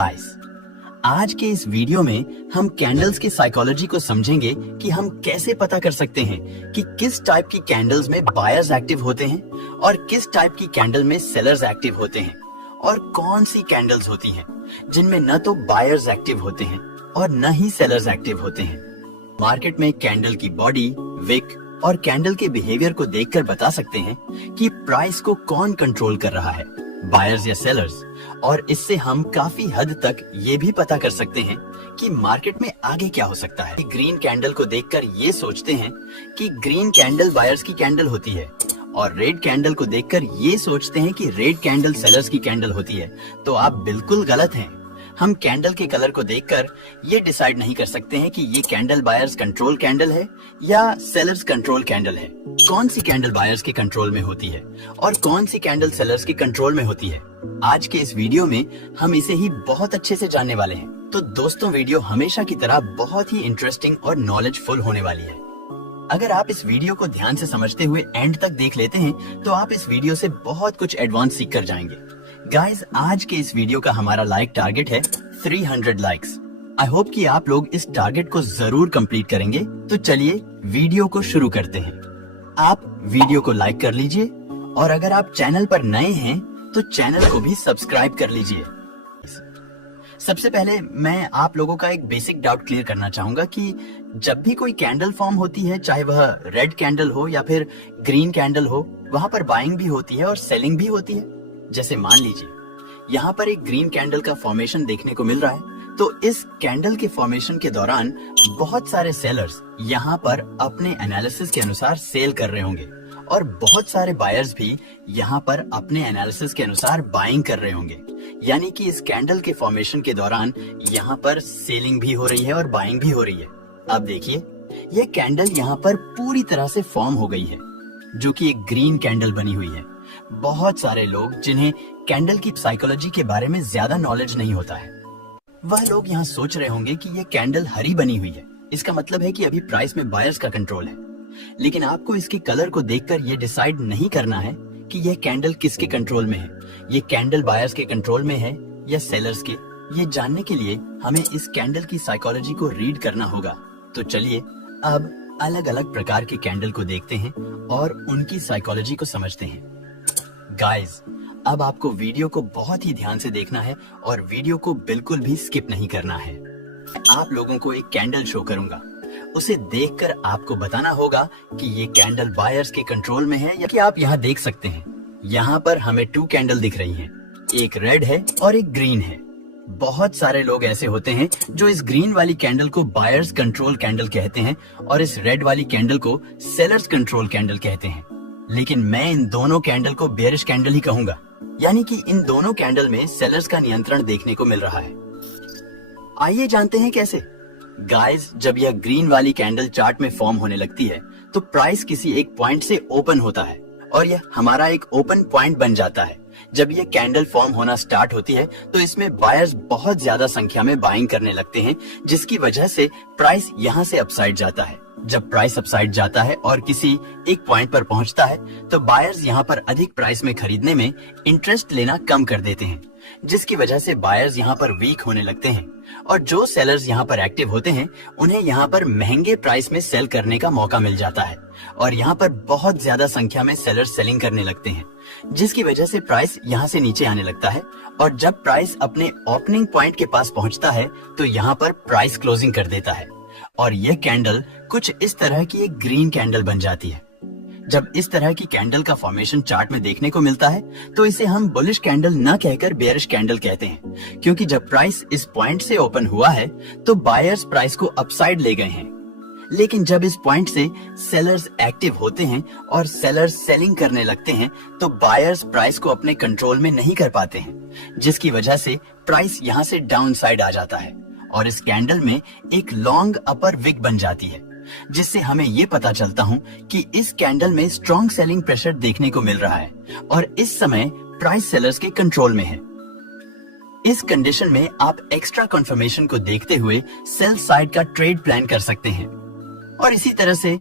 Guys, आज के इस वीडियो में हम कैंडल्स की साइकोलॉजी को समझेंगे कि हम कैसे पता कर सकते हैं कि किस टाइप की कैंडल्स में बायर्स एक्टिव होते हैं और किस टाइप की कैंडल में सेलर्स एक्टिव होते हैं, और कौन सी कैंडल्स होती हैं जिनमें न तो बायर्स एक्टिव होते हैं और न ही सेलर्स एक्टिव होते हैं। मार्केट में कैंडल की बॉडी, विक और कैंडल के बिहेवियर को देखकर बता सकते हैं कि प्राइस को कौन कंट्रोल कर रहा है, बायर्स या सेलर्स। और इससे हम काफी हद तक ये भी पता कर सकते हैं कि मार्केट में आगे क्या हो सकता है। ग्रीन कैंडल को देखकर ये सोचते हैं कि ग्रीन कैंडल बायर्स की कैंडल होती है, और रेड कैंडल को देखकर ये सोचते हैं कि रेड कैंडल सेलर्स की कैंडल होती है। तो आप बिल्कुल गलत हैं। हम कैंडल के कलर को देखकर ये डिसाइड नहीं कर सकते हैं कि ये कैंडल बायर्स कंट्रोल कैंडल है या सेलर्स कंट्रोल कैंडल है। कौन सी कैंडल बायर्स के कंट्रोल में होती है और कौन सी कैंडल सेलर्स के कंट्रोल में होती है, आज के इस वीडियो में हम इसे ही बहुत अच्छे से जानने वाले हैं। तो दोस्तों, वीडियो हमेशा की तरह बहुत ही इंटरेस्टिंग और नॉलेजफुल होने वाली है। अगर आप इस वीडियो को ध्यान से समझते हुए एंड तक देख लेते हैं तो आप इस वीडियो से बहुत कुछ एडवांस सीख कर जाएंगे। गाइस, आज के इस वीडियो का हमारा लाइक टारगेट है 300 लाइक्स। आई होप कि आप लोग इस टारगेट को जरूर कंप्लीट करेंगे। तो चलिए वीडियो को शुरू करते हैं। आप वीडियो को लाइक कर लीजिए, और अगर आप चैनल पर नए हैं तो चैनल को भी सब्सक्राइब कर लीजिए। सबसे पहले मैं आप लोगों का एक बेसिक डाउट क्लियर करना चाहूंगा कि जब भी कोई कैंडल फॉर्म होती है, चाहे वह रेड कैंडल हो या फिर ग्रीन कैंडल हो, वहां पर बाइंग भी होती है और सेलिंग भी होती है। जैसे मान लीजिए यहाँ पर एक ग्रीन कैंडल का फॉर्मेशन देखने को मिल रहा है, तो इस कैंडल के फॉर्मेशन के दौरान बहुत सारे सेलर्स यहाँ पर अपने एनालिसिस के अनुसार सेल कर रहे होंगे, और बहुत सारे बायर्स भी यहाँ पर अपने एनालिसिस के अनुसार बाइंग कर रहे होंगे। यानी कि इस कैंडल के फॉर्मेशन के दौरान यहाँ पर सेलिंग भी हो रही है और बाइंग भी हो रही है। अब देखिए, ये कैंडल यहाँ पर पूरी तरह से फॉर्म हो गई है, जो कि एक ग्रीन कैंडल बनी हुई है। बहुत सारे लोग जिन्हें कैंडल की साइकोलॉजी के बारे में ज्यादा नॉलेज नहीं होता है, वह लोग यहाँ सोच रहे होंगे कि ये कैंडल हरी बनी हुई है, इसका मतलब है कि अभी प्राइस में बायर्स का कंट्रोल है। लेकिन आपको इसके कलर को देखकर ये डिसाइड नहीं करना है कि यह कैंडल किसके कंट्रोल में है, ये कैंडल बायर्स के कंट्रोल में है या सेलर्स के। ये जानने के लिए हमें इस कैंडल की साइकोलॉजी को रीड करना होगा। तो चलिए अब अलग अलग प्रकार के कैंडल को देखते हैं और उनकी साइकोलॉजी को समझते हैं। गाइस, अब आपको वीडियो को बहुत ही ध्यान से देखना है और वीडियो को बिल्कुल भी स्किप नहीं करना है। आप लोगों को एक कैंडल शो करूंगा, उसे देखकर आपको बताना होगा कि ये कैंडल बायर्स के कंट्रोल में है या कि आप यहाँ देख सकते हैं, यहाँ पर हमें 2 कैंडल दिख रही हैं, एक रेड है और एक ग्रीन है। बहुत सारे लोग ऐसे होते हैं जो इस ग्रीन वाली कैंडल को बायर्स कंट्रोल कैंडल कहते हैं और इस रेड वाली कैंडल को सेलर्स कंट्रोल कैंडल कहते हैं। लेकिन मैं इन दोनों कैंडल को बेयरिश कैंडल ही कहूंगा, यानी कि इन दोनों कैंडल में सेलर्स का नियंत्रण देखने को मिल रहा है। आइए जानते हैं कैसे। गाइस, जब यह ग्रीन वाली कैंडल चार्ट में फॉर्म होने लगती है तो प्राइस किसी एक पॉइंट से ओपन होता है, और यह हमारा एक ओपन पॉइंट बन जाता है। जब यह कैंडल फॉर्म होना स्टार्ट होती है तो इसमें बायर्स बहुत ज्यादा संख्या में बाइंग करने लगते हैं, जिसकी वजह से प्राइस यहाँ से अपसाइड जाता है। जब प्राइस अपसाइड जाता है और किसी एक पॉइंट पर पहुंचता है तो बायर्स यहाँ पर अधिक प्राइस में खरीदने में इंटरेस्ट लेना कम कर देते हैं, जिसकी वजह से बायर्स यहाँ पर वीक होने लगते हैं, और जो सेलर्स यहाँ पर एक्टिव होते हैं उन्हें यहाँ पर महंगे प्राइस में सेल करने का मौका मिल जाता है, और यहाँ पर बहुत ज्यादा संख्या में सेलर्स सेलिंग करने लगते हैं, जिसकी वजह से प्राइस यहाँ से नीचे आने लगता है। और जब प्राइस अपने ओपनिंग पॉइंट के पास पहुंचता है तो यहाँ पर प्राइस क्लोजिंग कर देता है, और यह कैंडल कुछ इस तरह की एक ग्रीन कैंडल बन जाती है। जब इस तरह की कैंडल का फॉर्मेशन चार्ट में देखने को मिलता है तो इसे हम बुलिश कैंडल न कहकर बेयरिश कैंडल कहते हैं, क्योंकि जब प्राइस इस पॉइंट से ओपन हुआ है तो बायर्स प्राइस को अपसाइड ले गए हैं। लेकिन जब इस पॉइंट से सेलर्स एक्टिव होते हैं और सेलर्स सेलिंग करने लगते हैं तो बायर्स प्राइस को अपने कंट्रोल में नहीं कर पाते हैं, जिसकी वजह से प्राइस यहाँ से डाउन साइड आ जाता है, और इस कैंडल में एक लॉन्ग अपर विक बन जाती है, जिससे हमें ये पता चलता हूँ कि इस कैंडल में स्ट्रॉन्ग सेलिंग प्रेशर देखने को मिल रहा है और इस समय प्राइस सेलर्स के कंट्रोल में है। इस कंडीशन में आप एक्स्ट्रा कंफर्मेशन को देखते हुए सेल साइड का ट्रेड प्लान कर सकते हैं। और इसी तरह से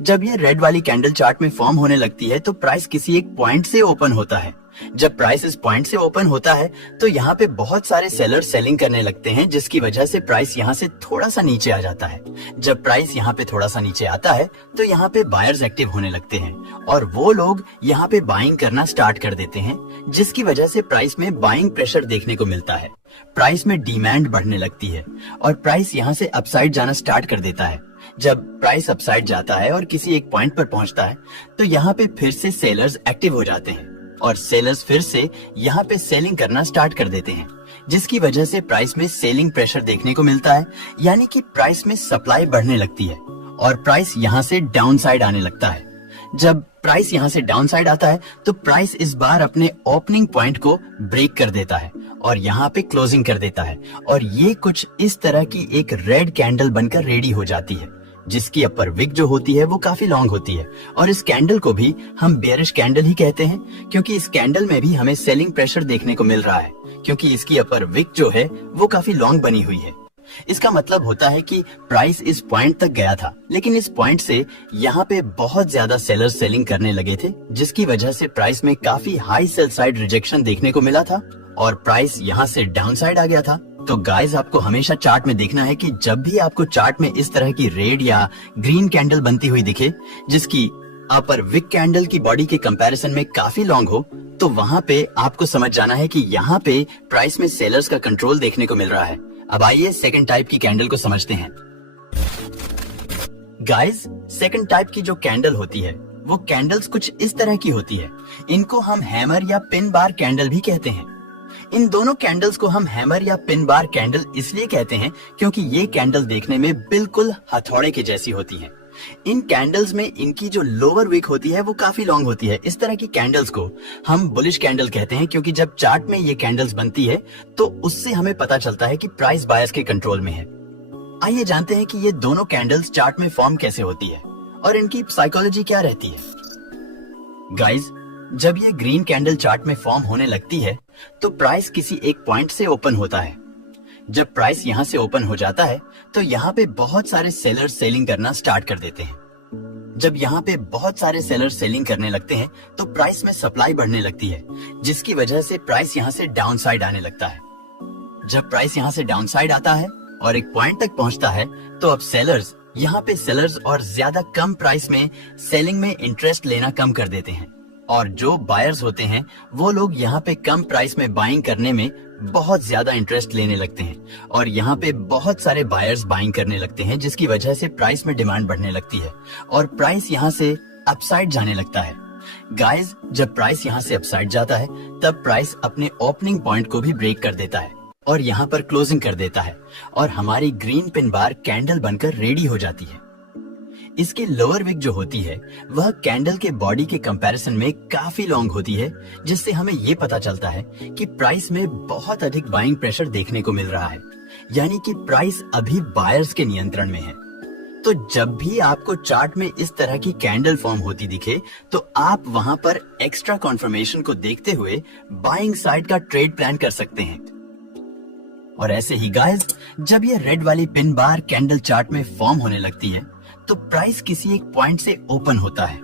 जब ये रेड वाली कैंडल चार्ट में फॉर्म होने लगती है तो प्राइस किसी एक पॉइंट से ओपन होता है जब प्राइस इस पॉइंट से ओपन होता है तो यहाँ पे बहुत सारे सेलर सेलिंग करने लगते हैं, जिसकी वजह से प्राइस यहाँ से थोड़ा सा नीचे आ जाता है। जब प्राइस यहाँ पे थोड़ा सा नीचे आता है तो यहाँ पे बायर्स एक्टिव होने लगते हैं और वो लोग यहाँ पे बाइंग करना स्टार्ट कर देते हैं, जिसकी वजह से प्राइस में बाइंग प्रेशर देखने को मिलता है। प्राइस में डिमांड बढ़ने लगती है और प्राइस यहाँ से अपसाइड जाना स्टार्ट कर देता है। जब प्राइस अपसाइड जाता है और किसी एक पॉइंट पर पहुंचता है तो यहाँ पे फिर से सेलर्स एक्टिव हो जाते हैं और सेलर्स फिर से यहाँ पे सेलिंग करना स्टार्ट कर देते हैं, जिसकी वजह से प्राइस में सेलिंग प्रेशर देखने को मिलता है, यानी कि प्राइस में सप्लाई बढ़ने लगती है और प्राइस यहाँ से डाउन साइड आने लगता है। जब प्राइस यहाँ से डाउन साइड आता है तो प्राइस इस बार अपने ओपनिंग पॉइंट को ब्रेक कर देता है और यहाँ पे क्लोजिंग कर देता है और ये कुछ इस तरह की एक रेड कैंडल बनकर रेडी हो जाती है, जिसकी अपर विक जो होती है वो काफी लॉन्ग होती है और इस कैंडल को भी हम बेयरिश कैंडल ही कहते हैं, क्योंकि इस कैंडल में भी हमें सेलिंग प्रेशर देखने को मिल रहा है, क्योंकि इसकी अपर विक जो है वो काफी लॉन्ग बनी हुई है। इसका मतलब होता है कि प्राइस इस पॉइंट तक गया था, लेकिन इस पॉइंट से यहाँ पे बहुत ज्यादा सेलर्स सेलिंग करने लगे थे, जिसकी वजह से प्राइस में काफी हाई सेल साइड रिजेक्शन देखने को मिला था और प्राइस यहाँ से डाउन साइड आ गया था। तो गाइस, आपको हमेशा चार्ट में देखना है कि जब भी आपको चार्ट में इस तरह की रेड या ग्रीन कैंडल बनती हुई दिखे, जिसकी अपर विक कैंडल की बॉडी के कंपैरिजन में काफी लॉन्ग हो, तो वहाँ पे आपको समझ जाना है कि यहाँ पे प्राइस में सेलर्स का कंट्रोल देखने को मिल रहा है। अब आइए सेकंड टाइप की कैंडल को समझते हैं। गाइस, सेकंड टाइप की जो कैंडल होती है वो कैंडल्स कुछ इस तरह की होती है। इनको हम हैमर या पिन बार कैंडल भी कहते हैं। इन दोनों कैंडल्स को हम हैमर या पिन बार कैंडल इसलिए कहते हैं क्योंकि ये कैंडल देखने में बिल्कुल हथौड़े के जैसी होती हैं। इन कैंडल्स में इनकी जो लोअर विक होती है वो काफी लॉन्ग होती है। इस तरह की कैंडल्स को हम बुलिश कैंडल कहते हैं, क्योंकि जब चार्ट में ये कैंडल्स बनती है तो उससे हमें पता चलता है कि प्राइस बायर्स के कंट्रोल में है। आइए जानते हैं कि ये दोनों कैंडल्स चार्ट में फॉर्म कैसे होती है और इनकी साइकोलॉजी क्या रहती है। गाइस, जब ये ग्रीन कैंडल चार्ट में फॉर्म होने लगती है तो प्राइस किसी एक पॉइंट से ओपन होता है। जब प्राइस यहाँ से ओपन हो जाता है तो यहाँ पे बहुत सारे सेलर्स सेलिंग करना स्टार्ट कर देते हैं। जब यहाँ पे बहुत सारे सेलर्स सेलिंग करने लगते हैं तो प्राइस में सप्लाई बढ़ने लगती है, जिसकी वजह से प्राइस यहाँ से डाउन साइड आने लगता है। जब प्राइस यहाँ से डाउन साइड आता है और एक पॉइंट तक पहुंचता है तो अब सेलर्स यहाँ पे सेलर्स और ज्यादा कम प्राइस में सेलिंग में इंटरेस्ट लेना कम कर देते हैं और जो बायर्स होते हैं वो लोग यहाँ पे कम प्राइस में बाइंग करने में बहुत ज्यादा इंटरेस्ट लेने लगते हैं और यहाँ पे बहुत सारे बायर्स बाइंग करने लगते हैं, जिसकी वजह से प्राइस में डिमांड बढ़ने लगती है और प्राइस यहाँ से अपसाइड जाने लगता है। गाइस, जब प्राइस यहाँ से अपसाइड जाता है तब प्राइस अपने ओपनिंग पॉइंट को भी ब्रेक कर देता है और यहाँ पर क्लोजिंग कर देता है और हमारी ग्रीन पिन बार कैंडल बनकर रेडी हो जाती है। इसकी लोअर विक जो होती है वह कैंडल के बॉडी के कंपैरिजन में काफी लॉन्ग होती है, जिससे हमें ये पता चलता है कि प्राइस में बहुत अधिक बाइंग प्रेशर देखने को मिल रहा है, यानी कि प्राइस अभी बायर्स के नियंत्रण में है। तो जब भी आपको चार्ट में इस तरह की कैंडल फॉर्म होती दिखे तो आप वहां पर एक्स्ट्रा कॉन्फर्मेशन को देखते हुए बाइंग साइड का ट्रेड प्लान कर सकते हैं। और ऐसे ही गाइस, जब ये रेड वाली पिन बार कैंडल चार्ट में फॉर्म होने लगती है तो प्राइस किसी एक पॉइंट से ओपन होता है।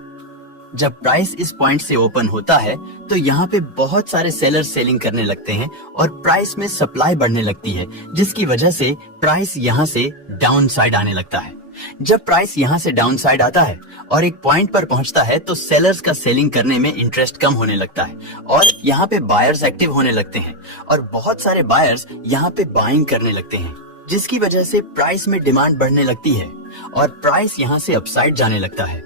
जब प्राइस इस पॉइंट से ओपन होता है तो यहाँ पे बहुत सारे सेलर्स सेलिंग करने लगते हैं और प्राइस में सप्लाई बढ़ने लगती है, जिसकी वजह से प्राइस यहाँ से डाउन साइड आने लगता है। जब प्राइस यहाँ से डाउन साइड आता है और एक पॉइंट पर पहुंचता है तो सेलर्स का सेलिंग करने में इंटरेस्ट कम होने लगता है और यहाँ पे बायर्स एक्टिव होने लगते हैं और बहुत सारे बायर्स यहाँ पे बाइंग करने लगते हैं, जिसकी वजह से प्राइस में डिमांड बढ़ने लगती है और प्राइस यहाँ से अपसाइड जाने लगता है।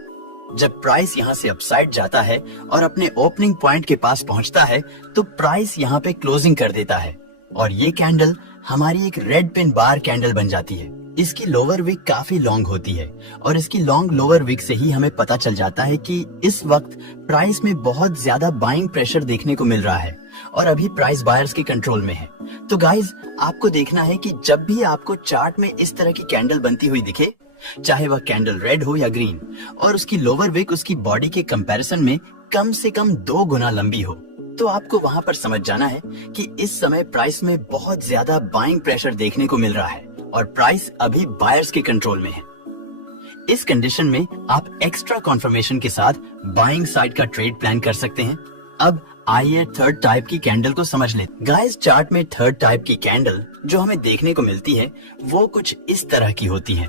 जब प्राइस यहाँ से अपसाइड जाता है और अपने ओपनिंग पॉइंट के पास पहुंचता है तो प्राइस यहाँ पे क्लोजिंग कर देता है और ये कैंडल हमारी एक रेड पिन बार कैंडल बन जाती है। इसकी लोअर विक काफी लॉन्ग होती है और इसकी लॉन्ग लोअर विक से ही हमें पता चल जाता है कि इस वक्त प्राइस में बहुत ज्यादा बाइंग प्रेशर देखने को मिल रहा है और अभी प्राइस बायर्स के कंट्रोल में है। तो गाइस, आपको देखना है कि जब भी आपको चार्ट में इस तरह की कैंडल बनती हुई दिखे, चाहे वह कैंडल रेड हो या ग्रीन, और उसकी लोअर विक उसकी बॉडी के कंपैरिजन में कम से कम 2 गुना लंबी हो, तो आपको वहां पर समझ जाना है कि इस समय प्राइस में बहुत ज्यादा बाइंग प्रेशर देखने को मिल रहा है और प्राइस अभी बायर्स के कंट्रोल में है। इस कंडीशन में आप एक्स्ट्रा कॉन्फर्मेशन के साथ बाइंग साइड का ट्रेड प्लान कर सकते हैं। अब आइए थर्ड टाइप की कैंडल को समझ ले। गाइस, चार्ट में थर्ड टाइप की कैंडल जो हमें देखने को मिलती है वो कुछ इस तरह की होती है।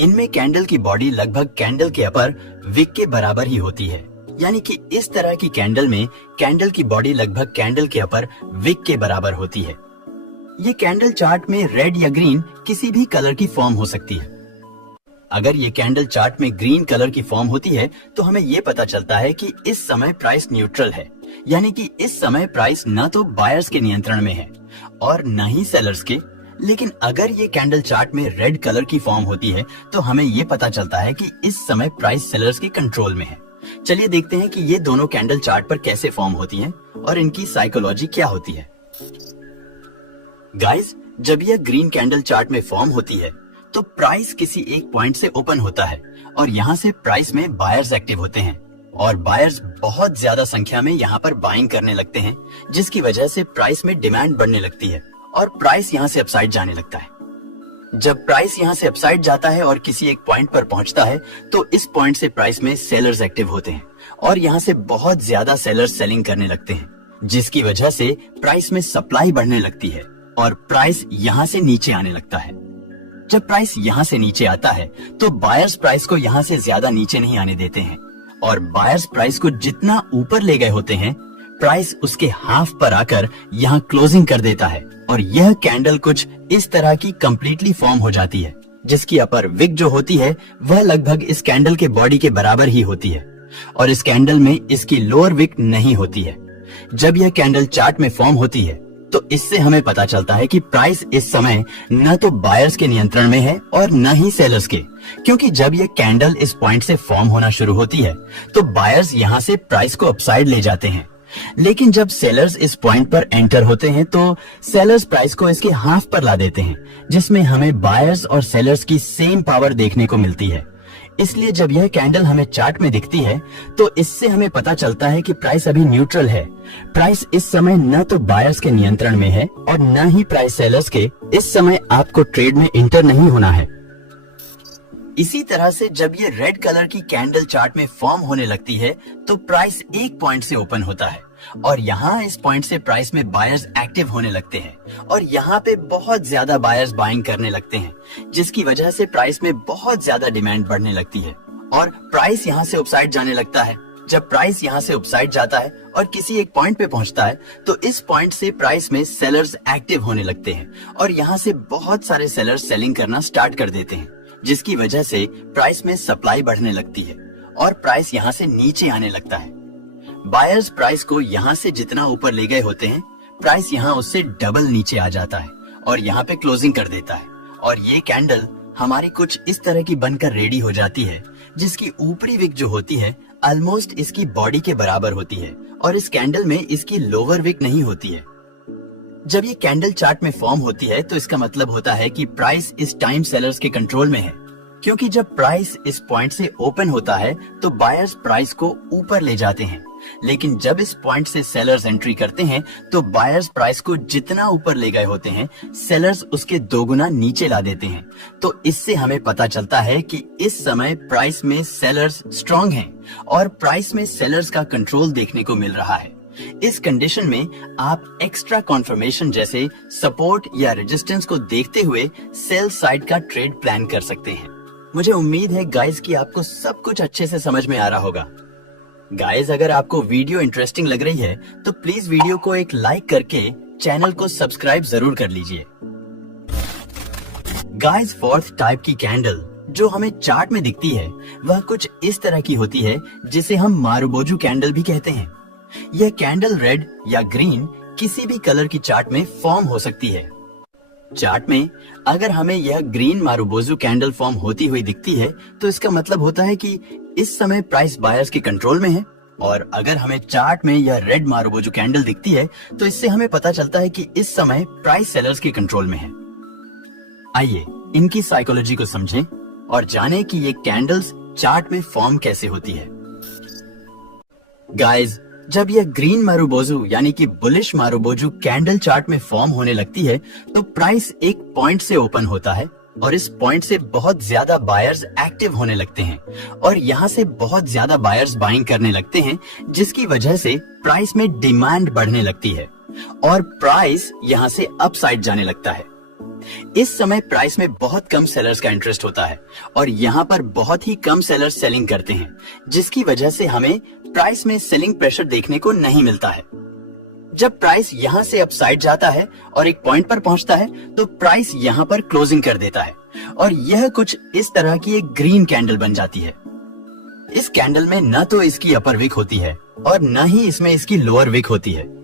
इनमें कैंडल की बॉडी लगभग कैंडल के अपर विक के बराबर ही होती है, यानी कि इस तरह की कैंडल में कैंडल की बॉडी लगभग कैंडल के अपर विक के बराबर होती है। ये कैंडल चार्ट में रेड या ग्रीन किसी भी कलर की फॉर्म हो सकती है। अगर ये कैंडल चार्ट में ग्रीन कलर की फॉर्म होती है तो हमें ये पता चलता है कि इस समय प्राइस न्यूट्रल है, यानी कि इस समय प्राइस न तो बायर्स के नियंत्रण में है और न ही सेलर्स के। लेकिन अगर ये कैंडल चार्ट में रेड कलर की फॉर्म होती है तो हमें ये पता चलता है कि इस समय प्राइस सेलर्स के कंट्रोल में है। चलिए देखते हैं कि ये दोनों कैंडल चार्ट पर कैसे फॉर्म होती हैं और इनकी साइकोलॉजी क्या होती है। गाइस, जब यह ग्रीन कैंडल चार्ट में फॉर्म होती है तो प्राइस किसी एक पॉइंट से ओपन होता है और यहाँ से प्राइस में बायर्स एक्टिव होते हैं और बायर्स बहुत ज्यादा संख्या में यहाँ पर बाइंग करने लगते हैं, जिसकी वजह से प्राइस में डिमांड बढ़ने लगती है और प्राइस यहाँ से अपसाइड जाने लगता है। जब प्राइस यहाँ से अपसाइड जाता है और किसी एक पॉइंट पर पहुंचता है तो इस पॉइंट से प्राइस में सेलर्स एक्टिव होते हैं और यहाँ से बहुत ज्यादा सेलर्स सेलिंग करने लगते हैं, जिसकी वजह से प्राइस में सप्लाई बढ़ने लगती है और प्राइस यहाँ से नीचे आने लगता है। जब प्राइस यहाँ से नीचे आता है तो बायर्स प्राइस को यहाँ से ज्यादा नीचे नहीं आने देते हैं और बायर्स प्राइस को जितना ऊपर ले गए होते हैं प्राइस उसके हाफ पर आकर यहाँ क्लोजिंग कर देता है और यह कैंडल कुछ इस तरह की कंप्लीटली फॉर्म हो जाती है, जिसकी अपर विक जो होती है वह लगभग इस कैंडल के बॉडी के बराबर ही होती है और इस कैंडल में इसकी लोअर विक नहीं होती है। जब यह कैंडल चार्ट में फॉर्म होती है तो इससे हमें पता चलता है कि प्राइस इस समय न तो बायर्स के नियंत्रण में है और न ही सेलर्स के, क्योंकि जब ये कैंडल इस पॉइंट से फॉर्म होना शुरू होती है तो बायर्स यहाँ से प्राइस को अपसाइड ले जाते हैं। लेकिन जब सेलर्स इस पॉइंट पर एंटर होते हैं तो सेलर्स प्राइस को इसके हाफ पर ला देते हैं, जिसमें हमें बायर्स और सेलर्स की सेम पावर देखने को मिलती है। इसलिए जब यह कैंडल हमें चार्ट में दिखती है तो इससे हमें पता चलता है कि प्राइस अभी न्यूट्रल है। प्राइस इस समय न तो बायर्स के नियंत्रण में है और न ही प्राइस सेलर्स के। इस समय आपको ट्रेड में इंटर नहीं होना है। इसी तरह से जब ये रेड कलर की कैंडल चार्ट में फॉर्म होने लगती है तो प्राइस एक पॉइंट से ओपन होता है और यहाँ इस पॉइंट से प्राइस में बायर्स एक्टिव होने लगते हैं और यहाँ पे बहुत ज्यादा बायर्स बाइंग करने लगते हैं, जिसकी वजह से प्राइस में बहुत ज्यादा डिमांड बढ़ने लगती है और प्राइस यहाँ से अपसाइड जाने लगता है। जब प्राइस यहाँ से अपसाइड जाता है और किसी एक पॉइंट पे पहुंचता है तो इस पॉइंट से प्राइस में सेलर्स एक्टिव होने लगते हैं और यहाँ से बहुत सारे सेलर्स सेलिंग करना स्टार्ट कर देते हैं, जिसकी वजह से प्राइस में सप्लाई बढ़ने लगती है और प्राइस यहाँ से नीचे आने लगता है। बायर्स प्राइस को यहाँ से जितना ऊपर ले गए होते हैं प्राइस यहाँ उससे डबल नीचे आ जाता है और यहाँ पे क्लोजिंग कर देता है और ये कैंडल हमारी कुछ इस तरह की बनकर रेडी हो जाती है, जिसकी ऊपरी विक जो होती है ऑलमोस्ट इसकी बॉडी के बराबर होती है और इस कैंडल में इसकी लोअर विक नहीं होती है। जब ये कैंडल चार्ट में फॉर्म होती है तो इसका मतलब होता है कि प्राइस इस टाइम सेलर्स के कंट्रोल में है, क्योंकि जब प्राइस इस पॉइंट से ओपन होता है तो बायर्स प्राइस को ऊपर ले जाते हैं, लेकिन जब इस पॉइंट से सेलर्स एंट्री करते हैं तो बायर्स प्राइस को जितना ऊपर ले गए होते हैं सेलर्स उसके दोगुना नीचे ला देते हैं। तो इससे हमें पता चलता है कि इस समय प्राइस में सेलर्स स्ट्रांग हैं और प्राइस में सेलर्स का कंट्रोल देखने को मिल रहा है। इस कंडीशन में आप एक्स्ट्रा कॉन्फर्मेशन जैसे सपोर्ट या रेजिस्टेंस को देखते हुए सेल साइड का ट्रेड प्लान कर सकते हैं। मुझे उम्मीद है गाइस कि आपको सब कुछ अच्छे से समझ में आ रहा होगा। गाइस, अगर आपको वीडियो इंटरेस्टिंग लग रही है तो प्लीज वीडियो को एक लाइक करके चैनल को सब्सक्राइब जरूर कर लीजिए। गाइस, फोर्थ टाइप की कैंडल जो हमें चार्ट में दिखती है वह कुछ इस तरह की होती है, जिसे हम मारुबोजू कैंडल भी कहते हैं। यह कैंडल रेड या ग्रीन किसी भी कलर की चार्ट में फॉर्म हो सकती है। चार्ट में अगर हमें यह ग्रीन मारुबोजू कैंडल फॉर्म होती हुई दिखती है तो इसका मतलब होता है कि इस समय प्राइस बायर्स के कंट्रोल में है, और अगर हमें चार्ट में यह रेड मारुबोजू कैंडल दिखती है तो इससे हमें पता चलता है कि इस समय प्राइस सेलर्स के कंट्रोल में है। आइए इनकी साइकोलॉजी को समझें और जानें कि ये कैंडल्स चार्ट में फॉर्म कैसे होती है। गाइस, जब यह ग्रीन मारुबोजू यानी कि बुलिश मारुबोजू कैंडल चार्ट में फॉर्म होने लगती है तो प्राइस एक पॉइंट से ओपन होता है और इस पॉइंट से बहुत ज्यादा बायर्स एक्टिव होने लगते हैं और यहाँ से बहुत ज्यादा बायर्स बाइंग करने लगते हैं, जिसकी वजह से प्राइस में डिमांड बढ़ने लगती है और प्राइस यहाँ से अपसाइड जाने लगता है। इस समय प्राइस में बहुत कम सेलर्स का इंटरेस्ट होता है और यहाँ पर बहुत ही कम सेलर्स सेलिंग करते हैं, जिसकी वजह से हमें प्राइस में सेलिंग प्रेशर देखने को नहीं मिलता है। जब प्राइस यहाँ से अपसाइड जाता है और एक पॉइंट पर पहुंचता है तो प्राइस यहाँ पर क्लोजिंग कर देता है और यह कुछ इस तरह की एक ग्रीन कैंडल बन जाती है। इस कैंडल में न तो इसकी अपर विक होती है और न ही इसमें इसकी लोअर विक होती है।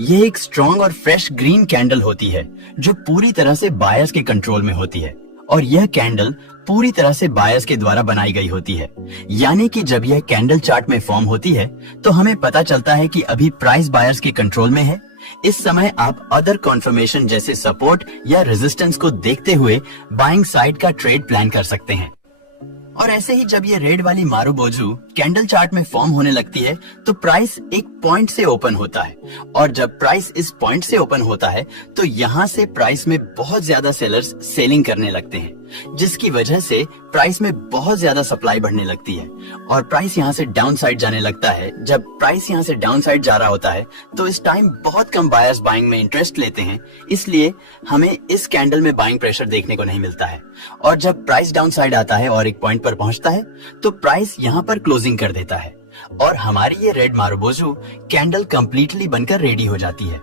यह एक स्ट्रॉन्ग और फ्रेश ग्रीन कैंडल होती है जो पूरी तरह से बायर्स के कंट्रोल में होती है और यह कैंडल पूरी तरह से बायर्स के द्वारा बनाई गई होती है। यानी कि जब यह कैंडल चार्ट में फॉर्म होती है तो हमें पता चलता है कि अभी प्राइस बायर्स के कंट्रोल में है। इस समय आप अदर कॉन्फर्मेशन जैसे सपोर्ट या रेजिस्टेंस को देखते हुए बाइंग साइड का ट्रेड प्लान कर सकते हैं। और ऐसे ही जब ये रेड वाली मारुबोजू कैंडल चार्ट में फॉर्म होने लगती है तो प्राइस एक पॉइंट से ओपन होता है और जब प्राइस इस पॉइंट से ओपन होता है तो यहाँ से प्राइस में बहुत ज्यादा सेलर्स सेलिंग करने लगते हैं, जिसकी वजह से प्राइस में बहुत ज्यादा सप्लाई बढ़ने लगती है और प्राइस यहाँ से डाउन साइड जाने लगता है। जब प्राइस यहाँ से डाउन साइड जा रहा होता है तो इस टाइम बहुत कम बायर्स बाइंग में इंटरेस्ट लेते हैं, इसलिए हमें इस कैंडल में बाइंग प्रेशर देखने को नहीं मिलता है। और जब प्राइस डाउन साइड आता है और एक पॉइंट पर पहुंचता है तो प्राइस यहाँ पर क्लोजिंग कर देता है और हमारी ये रेड मारुबोजू कैंडल कंप्लीटली बनकर रेडी हो जाती है,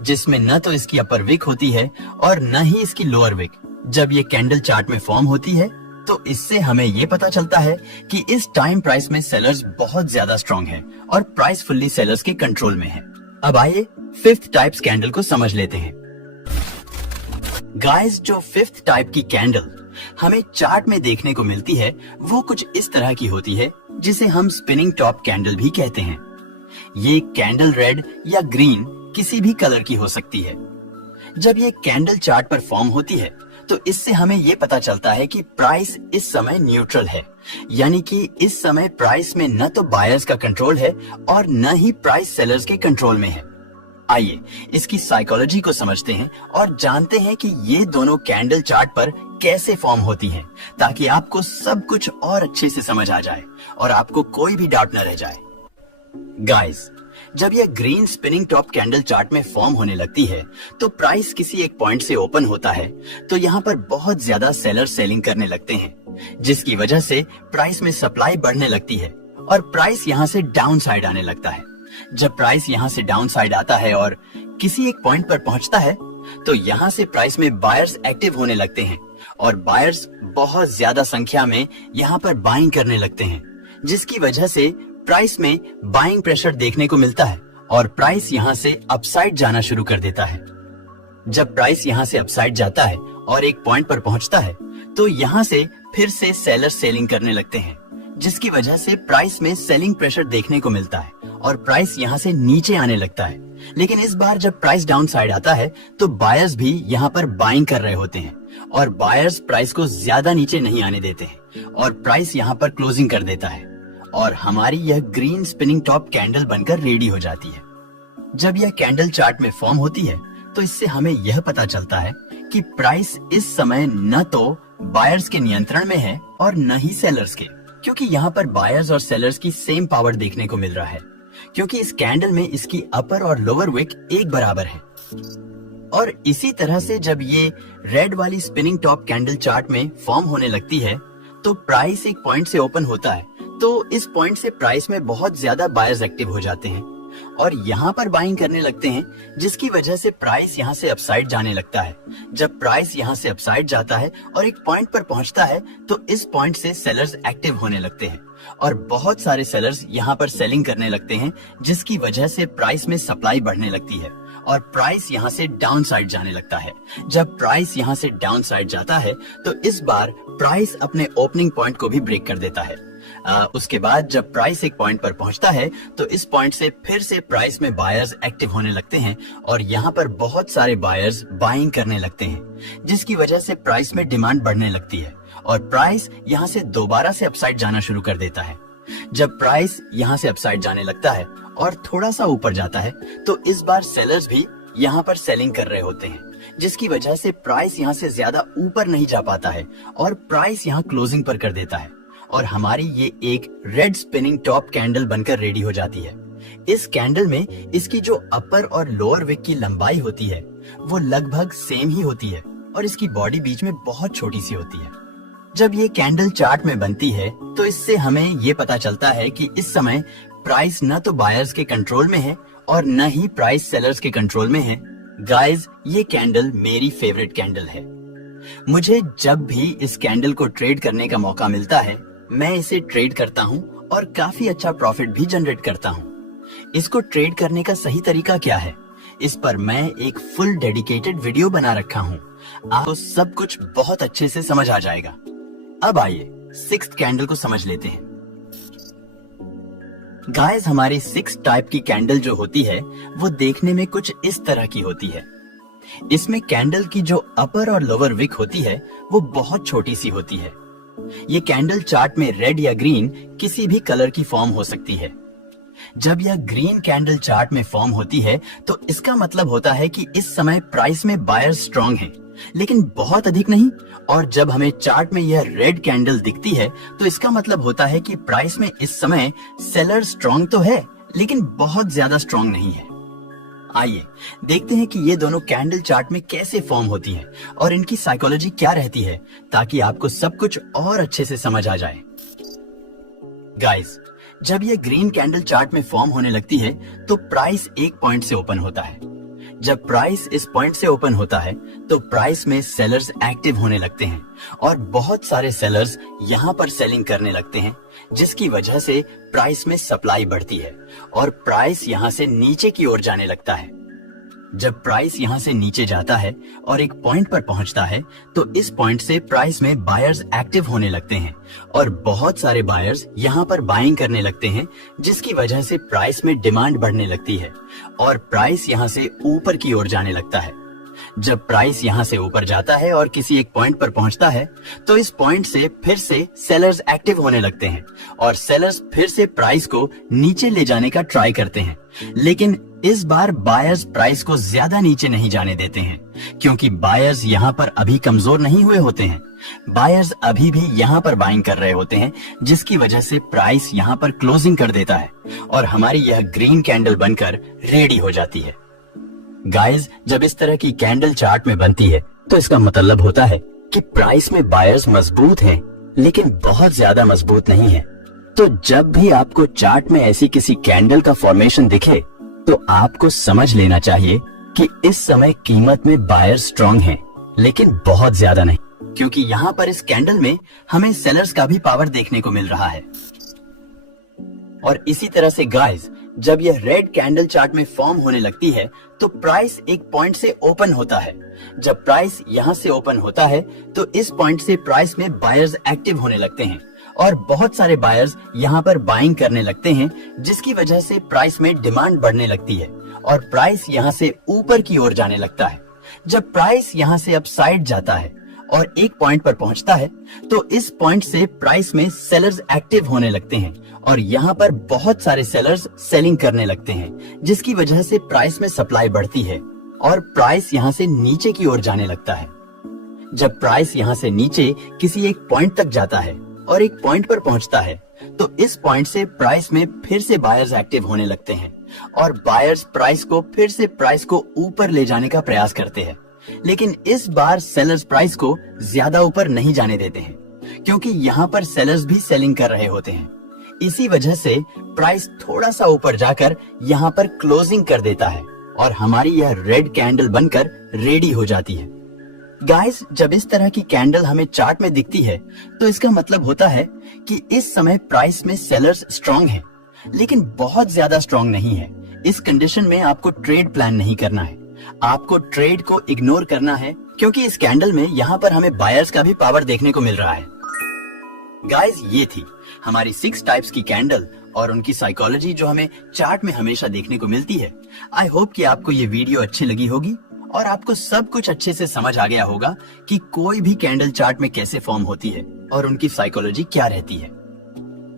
जिसमें न तो इसकी अपर विक होती है और न ही इसकी लोअर विक। जब ये कैंडल चार्ट में फॉर्म होती है तो इससे हमें ये पता चलता है कि इस टाइम प्राइस में सेलर्स बहुत ज्यादा स्ट्रॉन्ग हैं और प्राइस फुल्ली सेलर्स के कंट्रोल में है। अब आइए फिफ्थ टाइप्स कैंडल को समझ लेते हैं। गाइस, जो फिफ्थ टाइप की कैंडल हमें चार्ट में देखने को मिलती है वो कुछ इस तरह की होती है, जिसे हम स्पिनिंग टॉप कैंडल भी कहते हैं। ये कैंडल रेड या ग्रीन किसी भी कलर की हो सकती है। जब ये कैंडल चार्ट पर फॉर्म होती है तो इससे हमें ये पता चलता है कि प्राइस इस समय न्यूट्रल है, यानी कि इस समय प्राइस में न तो बायर्स का कंट्रोल है और न ही प्राइस सेलर्स के कंट्रोल में है। आइए इसकी साइकोलॉजी को समझते हैं और जानते हैं कि ये दोनों कैंडल चार्ट पर कैसे फॉर्म होती हैं, ताकि आपको सब कुछ और अच्छे से समझ आ जाए और आपको कोई भी डाउट न रह जाए। गाइस, जब यह green spinning top candle chart में फॉर्म होने लगती है तो प्राइस किसी एक पॉइंट से ओपन होता है तो यहाँ पर बहुत ज्यादा सेलर सेलिंग करने लगते हैं, जिसकी वजह से प्राइस में सप्लाई बढ़ने लगती है और प्राइस यहाँ से डाउन साइड आने लगता है। जब प्राइस यहाँ से डाउन साइड आता है और किसी एक पॉइंट पर पहुंचता है तो यहाँ से प्राइस में बायर्स एक्टिव होने लगते हैं और बायर्स बहुत ज्यादा संख्या में यहाँ पर बाइंग करने लगते हैं, जिसकी वजह से प्राइस में बाइंग प्रेशर देखने को मिलता है और प्राइस यहाँ से अपसाइड जाना शुरू कर देता है। जब प्राइस यहाँ से अपसाइड जाता है और एक पॉइंट पर पहुंचता है तो यहाँ से फिर से सेलर सेलिंग करने लगते हैं, जिसकी वजह से प्राइस में सेलिंग प्रेशर देखने को मिलता है और प्राइस यहाँ से नीचे आने लगता है। लेकिन इस बार जब प्राइस डाउन साइड आता है तो बायर्स भी यहाँ पर बाइंग कर रहे होते हैं और बायर्स प्राइस को ज्यादा नीचे नहीं आने देते हैं और प्राइस यहाँ पर क्लोजिंग कर देता है और हमारी यह ग्रीन स्पिनिंग टॉप कैंडल बनकर रेडी हो जाती है। जब यह कैंडल चार्ट में फॉर्म होती है तो इससे हमें यह पता चलता है कि प्राइस इस समय न तो बायर्स के नियंत्रण में है और न ही सेलर्स के, क्योंकि यहाँ पर बायर्स और सेलर्स की सेम पावर देखने को मिल रहा है, क्योंकि इस कैंडल में इसकी अपर और लोअर विक एक बराबर है। और इसी तरह से जब ये रेड वाली स्पिनिंग टॉप कैंडल चार्ट में फॉर्म होने लगती है तो प्राइस एक पॉइंट से ओपन होता है तो इस पॉइंट से प्राइस में बहुत ज्यादा बायर्स एक्टिव हो जाते हैं और यहाँ पर बाइंग करने लगते हैं, जिसकी वजह से प्राइस यहाँ से अपसाइड जाने लगता है। जब प्राइस यहाँ से अपसाइड जाता है और एक पॉइंट पर पहुंचता है तो इस पॉइंट से सेलर्स एक्टिव होने लगते हैं और बहुत सारे सेलर्स यहाँ पर सेलिंग करने लगते हैं, जिसकी वजह से प्राइस में सप्लाई बढ़ने लगती है और प्राइस यहाँ से डाउन साइड जाने लगता है। जब प्राइस यहाँ से डाउन साइड जाता है तो इस बार प्राइस अपने ओपनिंग पॉइंट को भी ब्रेक कर देता है। उसके बाद जब प्राइस एक पॉइंट पर पहुंचता है तो इस पॉइंट से फिर से प्राइस में बायर्स एक्टिव होने लगते हैं और यहाँ पर बहुत सारे बायर्स बाइंग करने लगते हैं, जिसकी वजह से प्राइस में डिमांड बढ़ने लगती है और प्राइस यहाँ से दोबारा से अपसाइड जाना शुरू कर देता है। जब प्राइस यहाँ से अपसाइड जाने लगता है और थोड़ा सा ऊपर जाता है तो इस बार सेलर्स भी यहाँ पर सेलिंग कर रहे होते हैं, जिसकी वजह से प्राइस यहाँ से ज्यादा ऊपर नहीं जा पाता है और प्राइस यहाँ क्लोजिंग पर कर देता है और हमारी ये एक रेड स्पिनिंग टॉप कैंडल बनकर रेडी हो जाती है। इस कैंडल में इसकी जो अपर और लोअर विक की लंबाई होती है वो लगभग सेम ही होती है और इसकी बॉडी बीच में बहुत छोटी सी होती है। जब ये कैंडल चार्ट में बनती है तो इससे हमें ये पता चलता है कि इस समय प्राइस न तो बायर्स के कंट्रोल में है और न ही प्राइस सेलर्स के कंट्रोल में है। गाइस, ये कैंडल मेरी फेवरेट कैंडल है। मुझे जब भी इस कैंडल को ट्रेड करने का मौका मिलता है मैं इसे ट्रेड करता हूँ और काफी अच्छा प्रॉफिट भी जनरेट करता हूँ। इसको ट्रेड करने का सही तरीका क्या है, इस पर मैं एक फुल डेडिकेटेड वीडियो बना रखा हूँ। आपको सब कुछ बहुत अच्छे से समझ आ जाएगा। अब आइए सिक्स्थ कैंडल को समझ लेते हैं। गाइस, हमारी सिक्स टाइप की कैंडल जो होती है वो देखने में कुछ इस तरह की होती है। इसमें कैंडल की जो अपर और लोअर विक होती है वो बहुत छोटी सी होती है। ये कैंडल चार्ट में रेड या ग्रीन किसी भी कलर की फॉर्म हो सकती है। जब यह ग्रीन कैंडल चार्ट में फॉर्म होती है तो इसका मतलब होता है कि इस समय प्राइस में बायर्स स्ट्रांग हैं, लेकिन बहुत अधिक नहीं। और जब हमें चार्ट में यह रेड कैंडल दिखती है तो इसका मतलब होता है कि प्राइस में इस समय सेलर स्ट्रांग तो है लेकिन बहुत ज्यादा स्ट्रांग नहीं है। आइए देखते हैं कि ये दोनों कैंडल चार्ट में कैसे फॉर्म होती है और इनकी साइकोलॉजी क्या रहती है, ताकि आपको सब कुछ और अच्छे से समझ आ जाए। गाइस, जब ये ग्रीन कैंडल चार्ट में फॉर्म होने लगती है तो प्राइस एक पॉइंट से ओपन होता है। जब प्राइस इस पॉइंट से ओपन होता है तो प्राइस में सेलर्स एक्टिव होने लगते हैं और बहुत सारे सेलर्स यहाँ पर सेलिंग करने लगते हैं, जिसकी वजह से प्राइस में सप्लाई बढ़ती है और प्राइस यहाँ से नीचे की ओर जाने लगता है। जब प्राइस यहाँ से नीचे जाता है और एक पॉइंट पर पहुंचता है तो इस पॉइंट से प्राइस में बायर्स एक्टिव होने लगते हैं और बहुत सारे बायर्स यहाँ पर बाइंग करने लगते हैं, जिसकी वजह से प्राइस में डिमांड बढ़ने लगती है और प्राइस यहाँ से ऊपर की ओर जाने लगता है। जब प्राइस यहाँ से ऊपर जाता है और किसी एक पॉइंट पर पहुंचता है तो इस पॉइंट से फिर से सेलर्स एक्टिव होने लगते हैं और सेलर्स फिर से प्राइस को नीचे ले जाने का ट्राई करते हैं, लेकिन इस बार बायर्स प्राइस को ज्यादा नीचे नहीं जाने देते हैं, क्योंकि बायर्स यहाँ पर अभी कमजोर नहीं हुए होते हैं। बायर्स अभी भी यहाँ पर बाइंग कर रहे होते हैं, जिसकी वजह से प्राइस यहाँ पर क्लोजिंग कर देता है और हमारी यह ग्रीन कैंडल बनकर रेडी हो जाती है। गाइस, जब इस तरह की कैंडल चार्ट में बनती है तो इसका मतलब होता है कि प्राइस में बायर्स मजबूत हैं, लेकिन बहुत ज्यादा मजबूत नहीं है। तो जब भी आपको चार्ट में ऐसी किसी कैंडल का फॉर्मेशन दिखे तो आपको समझ लेना चाहिए कि इस समय कीमत में बायर्स स्ट्रांग हैं, लेकिन बहुत ज्यादा नहीं, क्योंकि यहाँ पर इस कैंडल में हमें सेलर्स का भी पावर देखने को मिल रहा है। और इसी तरह से गाइस, जब यह रेड कैंडल चार्ट में फॉर्म होने लगती है तो प्राइस एक पॉइंट से ओपन होता है। जब प्राइस यहाँ से ओपन होता है तो इस पॉइंट से प्राइस में बायर्स एक्टिव होने लगते हैं और बहुत सारे बायर्स यहाँ पर बाइंग करने लगते हैं, जिसकी वजह से प्राइस में डिमांड बढ़ने लगती है और प्राइस यहाँ से ऊपर की ओर जाने लगता है। जब प्राइस यहाँ से अप साइड जाता है और एक पॉइंट पर पहुंचता है तो इस पॉइंट से प्राइस में सेलर्स एक्टिव होने लगते हैं और यहाँ पर बहुत सारे सेलर्स सेलिंग करने लगते हैं, जिसकी वजह से प्राइस में सप्लाई बढ़ती है और प्राइस यहाँ से नीचे की ओर जाने लगता है। जब प्राइस यहाँ से नीचे किसी एक पॉइंट तक जाता है और एक पॉइंट पर पहुंचता है तो इस पॉइंट से प्राइस में फिर से बायर्स एक्टिव होने लगते हैं और बायर्स प्राइस को ऊपर ले जाने का प्रयास करते हैं, लेकिन इस बार सेलर्स प्राइस को ज्यादा ऊपर नहीं जाने देते हैं, क्योंकि यहाँ पर सेलर्स भी सेलिंग कर रहे होते हैं। इसी वजह से प्राइस थोड़ा सा ऊपर जाकर यहाँ पर क्लोजिंग कर देता है और हमारी यह रेड कैंडल बनकर रेडी हो जाती है। गाइस, जब इस तरह की कैंडल हमें चार्ट में दिखती है तो इसका मतलब होता है कि इस समय प्राइस में सेलर्स स्ट्रांग हैं, लेकिन बहुत ज्यादा स्ट्रांग नहीं है। इस कंडीशन में आपको ट्रेड प्लान नहीं करना है, आपको ट्रेड को इग्नोर करना है, क्योंकि इस कैंडल में यहाँ पर हमें बायर्स का भी पावर देखने को मिल रहा है। गाइस, ये थी हमारी 6 टाइप्स की कैंडल और उनकी साइकोलॉजी जो हमें चार्ट में हमेशा देखने को मिलती है। आई होप कि आपको ये वीडियो अच्छी लगी होगी और आपको सब कुछ अच्छे से समझ आ गया होगा कि कोई भी कैंडल चार्ट में कैसे फॉर्म होती है और उनकी साइकोलॉजी क्या रहती है।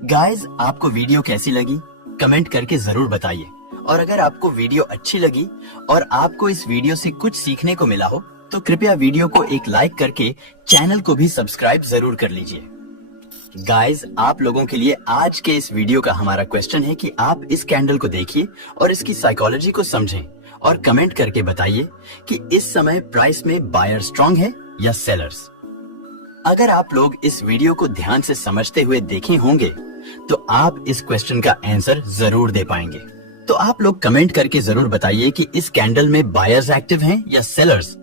गाइस, आपको वीडियो कैसी लगी कमेंट करके जरूर बताइए, और अगर आपको वीडियो अच्छी लगी और आपको इस वीडियो से कुछ सीखने को मिला हो तो कृपया वीडियो को एक लाइक करके चैनल को भी सब्सक्राइब जरूर कर लीजिए। गाइस, आप लोगों के लिए आज के इस वीडियो का हमारा क्वेश्चन है कि आप इस कैंडल को देखिए और इसकी साइकोलॉजी को समझें और कमेंट करके बताइए कि इस समय प्राइस में बायर स्ट्रांग है या सेलर्स। अगर आप लोग इस वीडियो को ध्यान से समझते हुए देखे होंगे तो आप इस क्वेश्चन का आंसर जरूर दे पाएंगे। तो आप लोग कमेंट करके जरूर बताइए कि इस कैंडल में बायर्स एक्टिव हैं या सेलर्स।